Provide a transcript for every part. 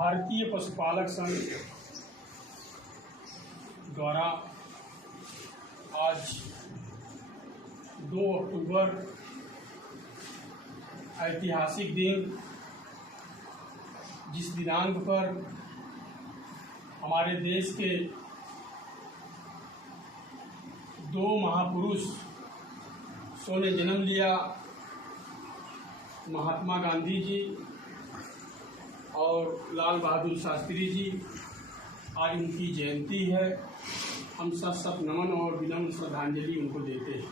भारतीय पशुपालक संघ द्वारा आज 2 अक्टूबर ऐतिहासिक दिन, जिस दिनांक पर हमारे देश के 2 महापुरुष ने जन्म लिया, महात्मा गांधी जी और लाल बहादुर शास्त्री जी। आज उनकी जयंती है। हम सब नमन और विनम्र श्रद्धांजलि उनको देते हैं।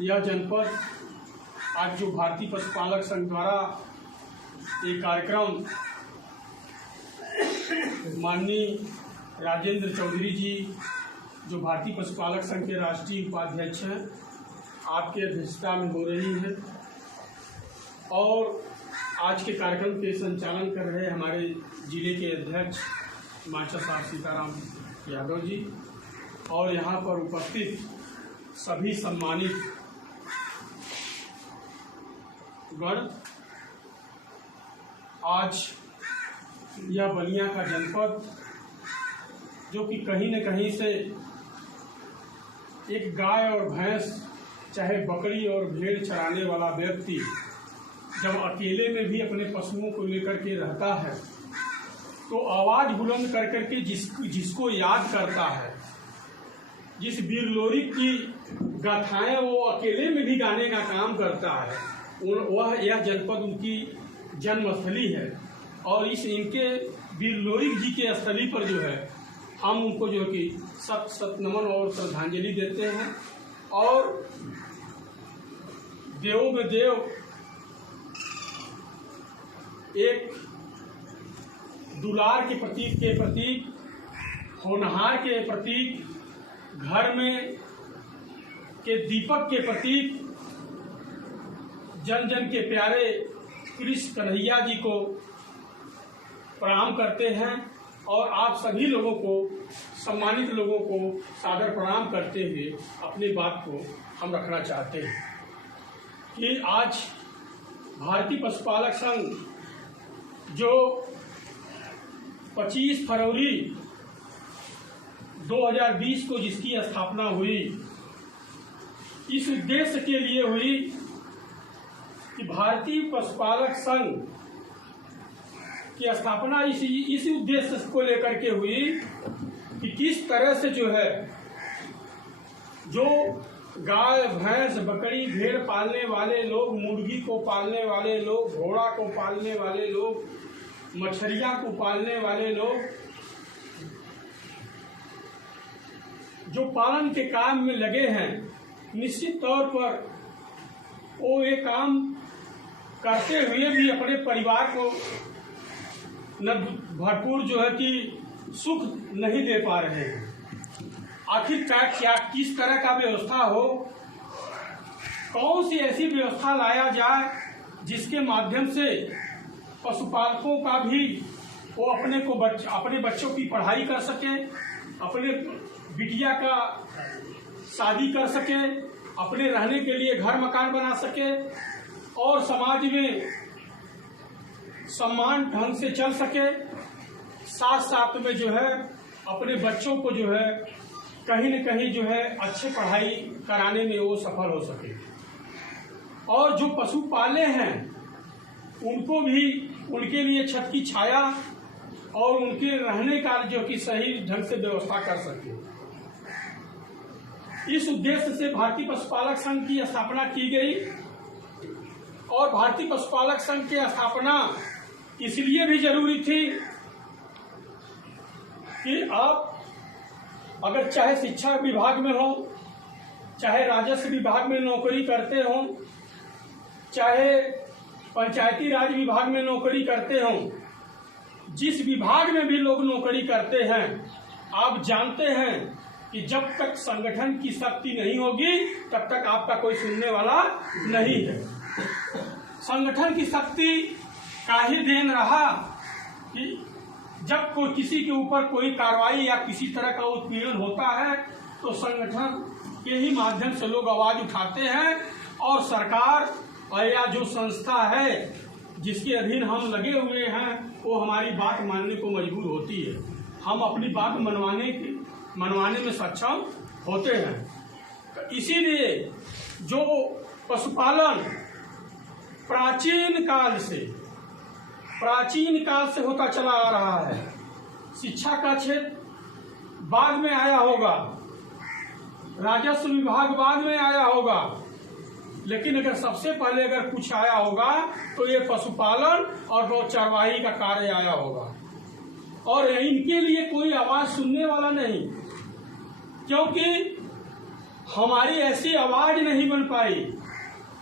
यह जनपद आज जो भारतीय पशुपालक संघ द्वारा एक कार्यक्रम माननीय राजेंद्र चौधरी जी, जो भारतीय पशुपालक संघ के राष्ट्रीय उपाध्यक्ष हैं, आपके अध्यक्षता में हो रही है। और आज के कार्यक्रम के संचालन कर रहे हमारे जिले के अध्यक्ष मास्टर साहब सीताराम यादव जी, और यहाँ पर उपस्थित सभी सम्मानित गण। आज यह बलिया का जनपद, जो कि कहीं न कहीं से एक गाय और भैंस, चाहे बकरी और भेड़ चराने वाला व्यक्ति जब अकेले में भी अपने पशुओं को लेकर के रहता है, तो आवाज़ बुलंद कर करके जिसको याद करता है, जिस वीर लोरी की गाथाएं वो अकेले में भी गाने का काम करता है, वह यह जनपद उनकी जन्मस्थली है। और इनके वीर लोरी जी के स्थली पर जो है, हम उनको जो कि सत नमन और श्रद्धांजलि देते हैं। और देवों में देव, एक दुलार के प्रतीक, होनहार के प्रतीक, घर में के दीपक के प्रतीक, जन जन के प्यारे कृष्ण कन्हैया जी को प्रणाम करते हैं। और आप सभी लोगों को, सम्मानित लोगों को सादर प्रणाम करते हुए अपनी बात को हम रखना चाहते हैं कि आज भारतीय पशुपालक संघ जो 25 फरवरी 2020 को जिसकी स्थापना हुई, इस उद्देश्य के लिए हुई कि भारतीय पशुपालक संघ की स्थापना इस उद्देश्य को लेकर के हुई कि किस तरह से जो है, जो गाय भैंस बकरी भेड़ पालने वाले लोग, मुर्गी को पालने वाले लोग, घोड़ा को पालने वाले लोग, मछलियाँ को पालने वाले लोग, जो पालन के काम में लगे हैं, निश्चित तौर पर वो ये काम करते हुए भी अपने परिवार को न भरपूर जो है कि सुख नहीं दे पा रहे हैं। आखिरकार क्या किस तरह का व्यवस्था हो, कौन सी ऐसी व्यवस्था लाया जाए जिसके माध्यम से पशुपालकों का भी वो अपने बच्चों की पढ़ाई कर सके, अपने बिटिया का शादी कर सके, अपने रहने के लिए घर मकान बना सके, और समाज में सम्मान ढंग से चल सके, साथ साथ में जो है अपने बच्चों को जो है कहीं न कहीं जो है अच्छे पढ़ाई कराने में वो सफल हो सके। और जो पशु पाले हैं उनको भी, उनके लिए छत की छाया और उनके रहने का जो कि सही ढंग से व्यवस्था कर सके। इस उद्देश्य से भारतीय पशुपालक संघ की स्थापना की गई। और भारतीय पशुपालक संघ की स्थापना इसलिए भी जरूरी थी कि आप अगर चाहे शिक्षा विभाग में हो, चाहे राजस्व विभाग में नौकरी करते हो, चाहे पंचायती राज विभाग में नौकरी करते हो, जिस विभाग में भी लोग नौकरी करते हैं, आप जानते हैं कि जब तक संगठन की शक्ति नहीं होगी तब तक आपका कोई सुनने वाला नहीं है। संगठन की शक्ति का ही देन रहा कि जब कोई किसी के ऊपर कोई कार्रवाई या किसी तरह का उत्पीड़न होता है, तो संगठन के ही माध्यम से लोग आवाज उठाते हैं और सरकार या जो संस्था है जिसके अधीन हम लगे हुए हैं वो हमारी बात मानने को मजबूर होती है। हम अपनी बात मनवाने में सक्षम होते हैं। तो इसीलिए जो पशुपालन प्राचीन काल से होता चला आ रहा है। शिक्षा का क्षेत्र बाद में आया होगा, राजस्व विभाग बाद में आया होगा, लेकिन अगर सबसे पहले अगर कुछ आया होगा तो ये पशुपालन और गौ चरवाही का कार्य आया होगा। और इनके लिए कोई आवाज सुनने वाला नहीं, क्योंकि हमारी ऐसी आवाज नहीं बन पाई,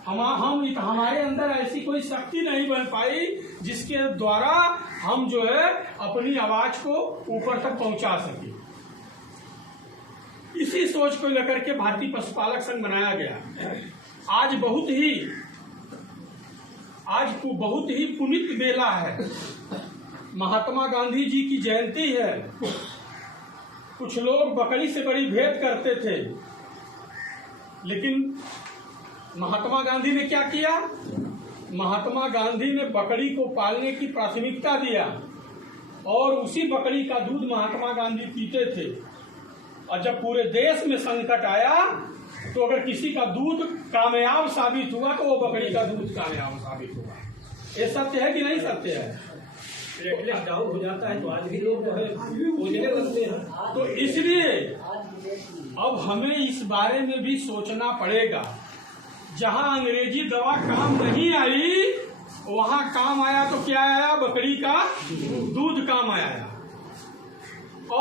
हमारे अंदर ऐसी कोई शक्ति नहीं बन पाई जिसके द्वारा हम जो है अपनी आवाज को ऊपर तक पहुंचा सके। इसी सोच को लेकर के भारतीय पशुपालक संघ बनाया गया। आज बहुत ही पुनीत बेला है। महात्मा गांधी जी की जयंती है। कुछ लोग बकरी से बड़ी भेंट करते थे, लेकिन महात्मा गांधी ने क्या किया? महात्मा गांधी ने बकरी को पालने की प्राथमिकता दिया और उसी बकरी का दूध महात्मा गांधी पीते थे। और जब पूरे देश में संकट आया तो अगर किसी का दूध कामयाब साबित हुआ तो वो बकरी का दूध कामयाब साबित हुआ। ये सत्य है कि नहीं सत्य है? डाउन हो जाता है तो आज भी लोग पूजने लगते हैं। तो इसलिए अब हमें इस बारे में भी सोचना पड़ेगा। जहां अंग्रेजी दवा काम नहीं आई वहां काम आया तो क्या आया? बकरी का दूध काम आया।